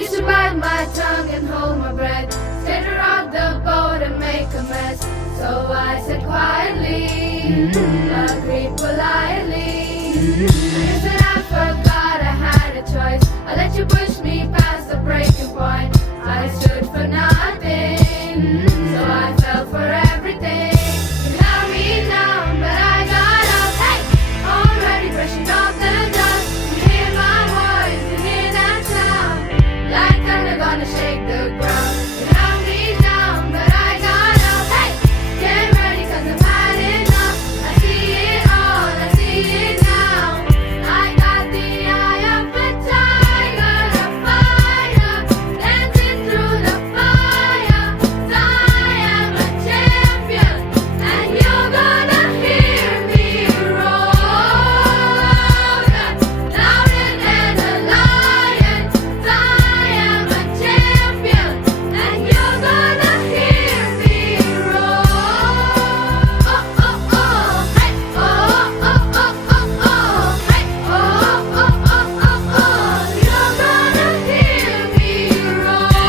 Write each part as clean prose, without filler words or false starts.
used to bite my tongue and hold my breath, scared to rock the boat and make a mess. So I said quietly, agreed politely. You said I forgot I had a choice. I let you push me past the breaking point. I stood for nothing, so I fell for everything. You held me down, but I got up. Hey, already brushing off the dust. You hear my voice, you hear that sound, like thunder gonna shake the ground. You held me down, but I got up. Hey, get ready 'cause I've had enough. I see it all, I see it now. I got the eye of a tiger, the fire, dancing through the fire. So I am a champion, and you're gonna hear me roar louder than a lion. So I am a champion, and you're gonna hear me roar. Oh oh oh, hey, oh oh oh oh oh, hey, oh oh oh oh oh, you're gonna hear me roar.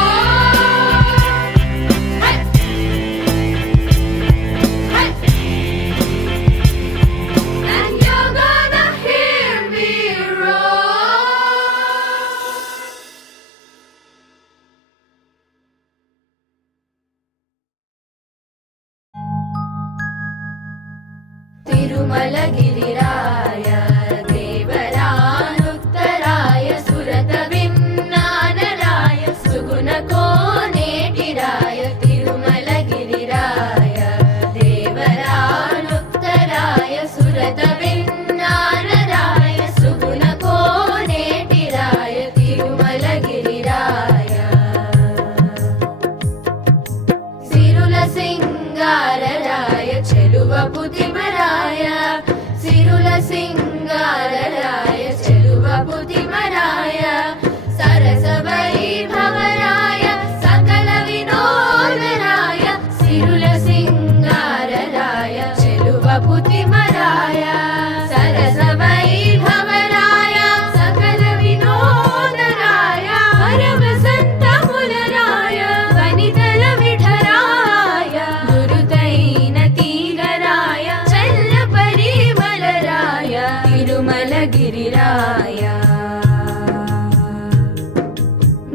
Hey, hey, and you're gonna hear me roar. तिरुमलगिरिराय देवरानुत्तराय सुरतविन्नानराय सुगुणकोनेटिराय तिरुमलगिरिराय देवरानुत्तराय सुरतविन्नानराय सुगुणकोनेटिराय तिरुमलगिरिराय సిరుల సింగారరాయ చెలువ పుతిమరాయ సిరుల సింగారరాయ చెలువ పుతిమరాయ సరస వైభవరాయ సకల వినోదరాయ సిరుల సింగారరాయ చెలువ పుతిమరాయ సరస వైభవరాయ సకల వినోదరాయ వరవసంతములరాయ వనితల విఠరాయ గురుతైన తీగరాయ చల్ల పరిమళరాయ తిరుమలగిరిరాయ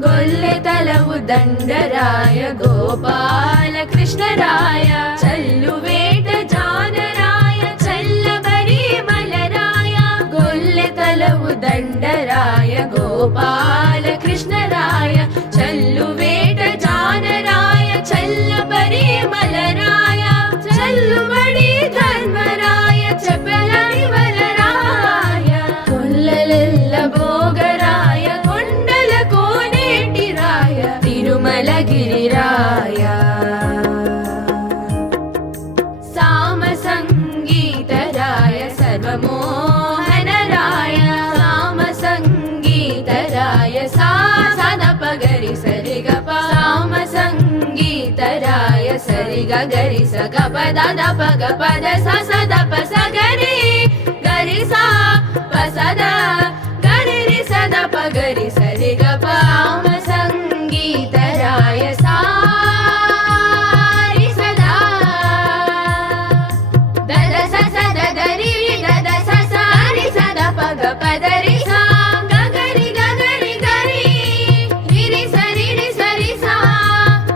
గొల్లెతలవు దండరాయ గోపాల కృష్ణరాయ చల్లువేట జానరాయ చల్ల పరిమళరాయ గొల్లెతలవు దండరాయ గోపాల కృష్ణరాయ చల్లువేట జానరాయ చల్ల పరిమళరాయ చల్లుబడి ధర్మరాయ చపల విమలరాయ కొల్లలెల్ల భోగరాయ కొండల కోనేటిరాయ తిరుమలగిరిరాయ సామ సంగీతరాయ సర్వమోహనరాయ సామ సంగీతరాయ సా సద పగరి సరిగప సామ సంగీతరాయ సరిగ గరి సగ పద ద పగ పద స సద ప సగరి గరి సా ప సద గరి రి సద పగరి సరిగ ప సామ సంగీతరాయ సా రి సదా దద స సద గరి దద స స రి సద పగ పద రి సా గగరి గగరి గరి రి రి సరి సా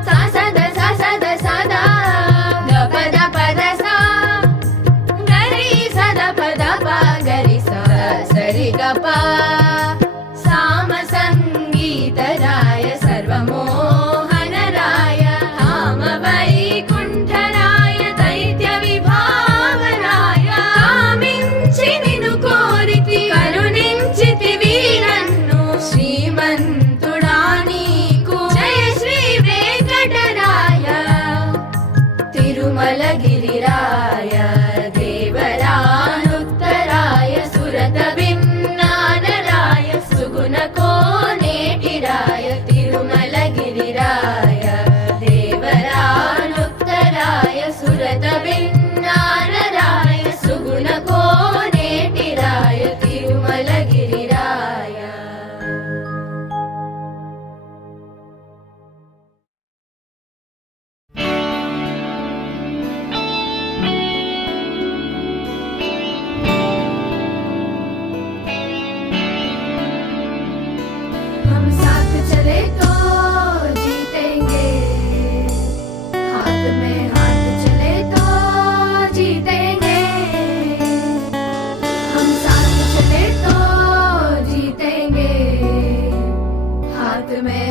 స సద సద సద ద పద పద సా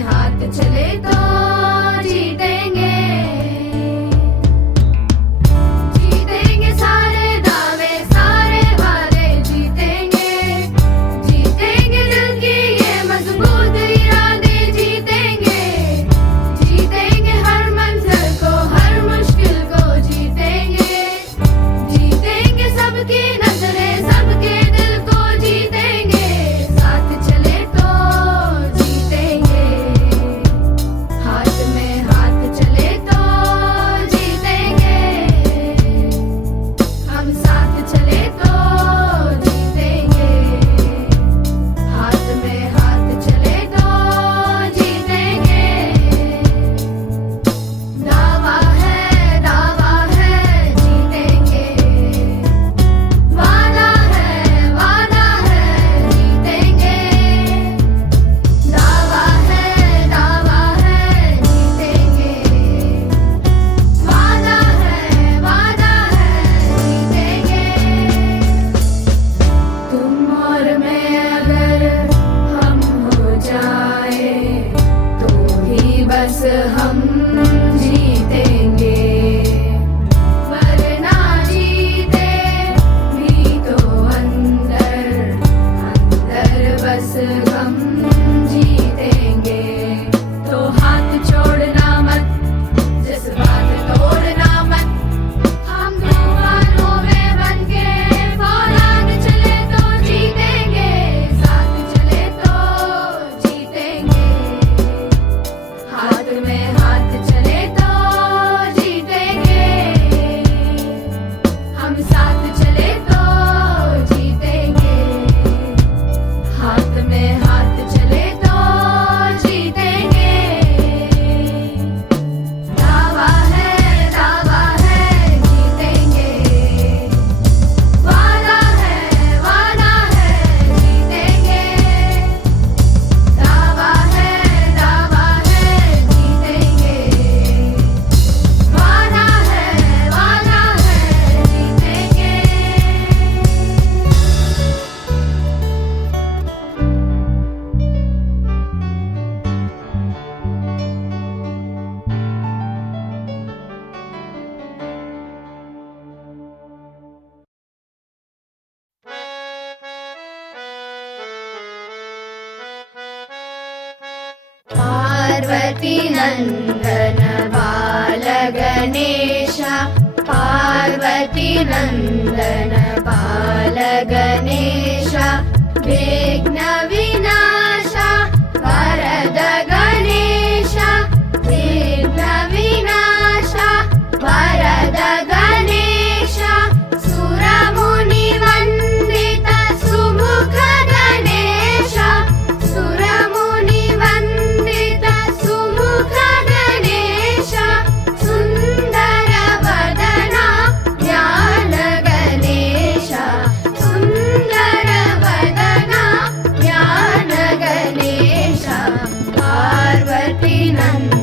हाथ चले तो जीतेंगे, जीतेंगे सारे दावे सारे वादे, जीतेंगे जीतेंगे दिल की ये मजबूत इरादे, जीतेंगे जीतेंगे हर मंजिल को हर मुश्किल को, जीतेंगे जीतेंगे सबकी नजरें सबके दिल को, जीतेंगे साथ चले तो जीतेंगे, हाथ में हाथ चले तो जीतेंगे, हम साथ चले तो जीतेंगे, हाथ में हाथ चले तो जीतेंगे। दावा है जीतेंगे, वादा है जीतेंगे, दावा है जीतेंगे, वादा है जीतेंगे। तुम और मैं अगर हम हो जाए तो ही बस हम जीतेंगे, वरना जीते भी तो अंदर अंदर बस हम जीतेंगे। तो हाथ छोड़ना मत, जज्बात तोड़ना मत, हम तूफानों में बनके फौलाद चले तो जीतेंगे, साथ चले तो जीतेंगे, हाथ में हाथ चले तो जीतेंगे, हम साथ चले तो जीतेंगे, हाथ में हाथ चले तो जीतेंगे। दावा है जीतेंगे, वादा है जीतेंगे, दावा है जीतेंगे, वादा है जीतेंगे। पार्वती नंदन बाल गणेश, पार्वती नंदन बाल गणेश, विघ्न विनाश वरद गणेश, विघ्न विनाश वरद गणेश, सुरमुनि वंदित सुमुख गणेश, सुरमुनि वंदित सुमुख गणेश, सुंदर वदना ज्ञान गणेश, सुंदर वदना ज्ञान गणेश, पार्वती नंदन